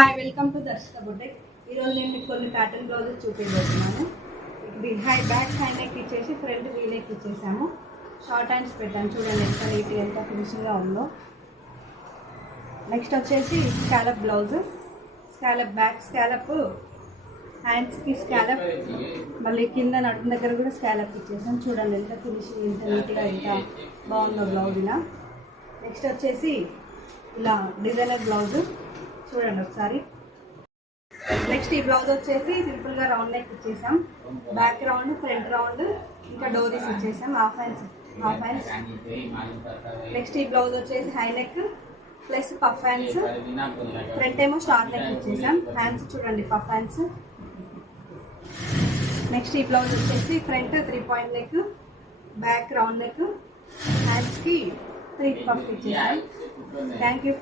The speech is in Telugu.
Hi, welcome to Darshaka boutique. ఈరోజు నేను మీకు కొన్ని ప్యాటర్న్ బ్లౌజెస్ చూపించబోతున్నాను. ఇది బ్యాక్ హై నెక్ ఇచ్చేసి ఫ్రంట్ వీ నెక్ ఇచ్చేసాము. షార్ట్ హ్యాండ్స్ పెట్టాను, చూడండి ఎంత నీట్గా ఎంత ఫినిషింగ్గా ఉందో. నెక్స్ట్ వచ్చేసి scallop blouse, scallop back scallop, హ్యాండ్స్కి స్కాలప్, మళ్ళీ కింద నడుము దగ్గర కూడా స్కాలప్ ఇచ్చేసాం. చూడండి ఎంత ఫినిషింగ్, ఎంత నీట్గా ఎంత బాగుందో బ్లౌజ్ ఇలా. నెక్స్ట్ వచ్చేసి ఇలా డిజైనర్ బ్లౌజ్ చూడండి ఒకసారి. నెక్స్ట్ ఈ బ్లౌజ్ వచ్చేసి సింపుల్గా రౌండ్ నెక్ ఇచ్చేసాం. బ్యాక్ రౌండ్, ఫ్రంట్ రౌండ్, ఇంకా డోరీస్ ఇచ్చేసాం. Half hands. నెక్స్ట్ ఈ బ్లౌజ్ వచ్చేసి high neck plus puff hands, front ఏమో షార్ట్ నెక్ ఇచ్చేసాం. హ్యాండ్స్ చూడండి పఫ్ హ్యాండ్స్. నెక్స్ట్ ఈ బ్లౌజ్ వచ్చేసి front 3 point neck, back round neck, హ్యాండ్స్కి 3 పఫ్ ఇచ్చేసాం. Thank you.